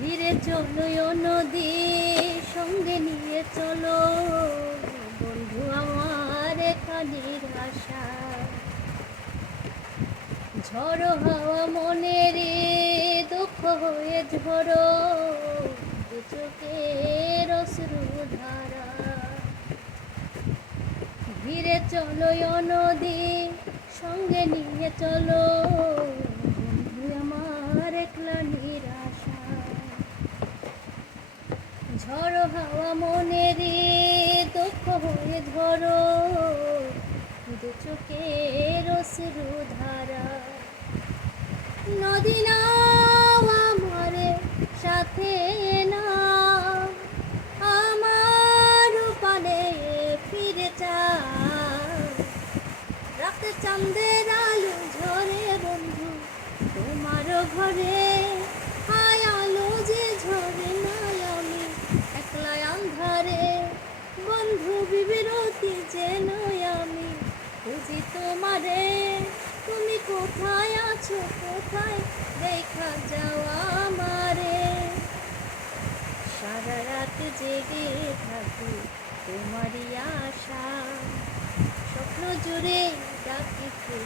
ধীরে চলো নদী, সঙ্গে নিয়ে চলো। বন্ধু আমার কানের আশা। ঝড়ো হাওয়া মনের দুঃখ হয়ে ঝড়ো। চোখের অশ্রু ধারা। ধীরে চলো নদী, সঙ্গে নিয়ে চলো। আমার একলা হাওয়া মনের দুঃখ হয়ে ধরো। দু চোখের অশ্রু ধারা। নদী নাও আমারে, সাথে না আমার পানে ফিরে চা রাতে চাঁদের আলো ঝরে বন্ধু, তোমার ঘরে হায় আলো যে ঝরে নাই আমি একলাই আন্ধারে বন্ধু বিবিরতি যেন আমি? খুঁজি তোমারে। তুমি কোথায় আছো? কোথায়? দেখা যাওয়া আমারে। সারা রাত জেগে থাকি তোমারই আশা। স্বপ্ন জুড়ে ডাকিতে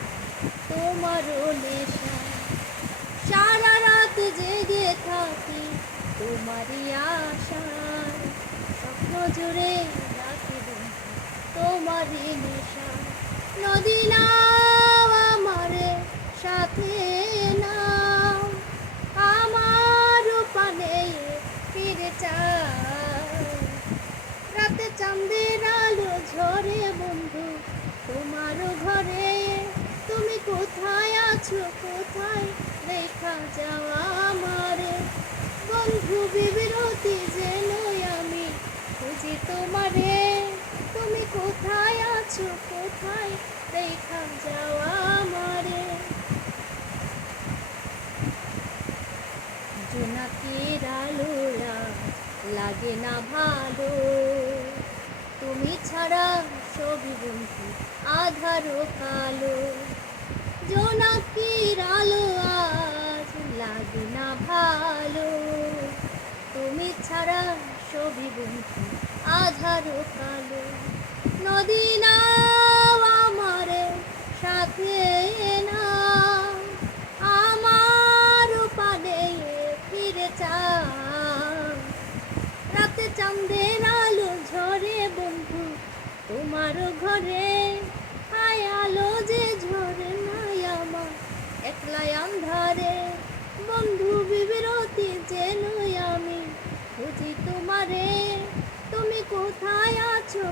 তোমারও নেশা। সারা রাত জেগে থাকি তোমারই আশা। স্বপ্ন জুড়ে আমারে সাথে নাও। আমার ফিরে চাও। রাতে আলো ঝরে বন্ধু তোমার ঘরে। তুমি কোথায় আছো, কোথায় দেখা যাওয়া আমারে? বন্ধু বিবিরতি যেন আমি খুঁজি তোমারে। আছো কোথায় লাগে না ভালো। তুমি ছাড়া সবই বন্ধু আধারো কালো। জোনাকির আলো আজ লাগে না ভালো। তুমি ছাড়া সবই বন্ধু আধারো কালো। নদী না, আমার ফিরে ঝরে বন্ধু, তোমার ঘরে হায় আলো যে ঝরে নাই আমার। একলাই বন্ধু বিবিরতি যেন আমি। খুঁজি তোমারে, তুমি কোথায় আছো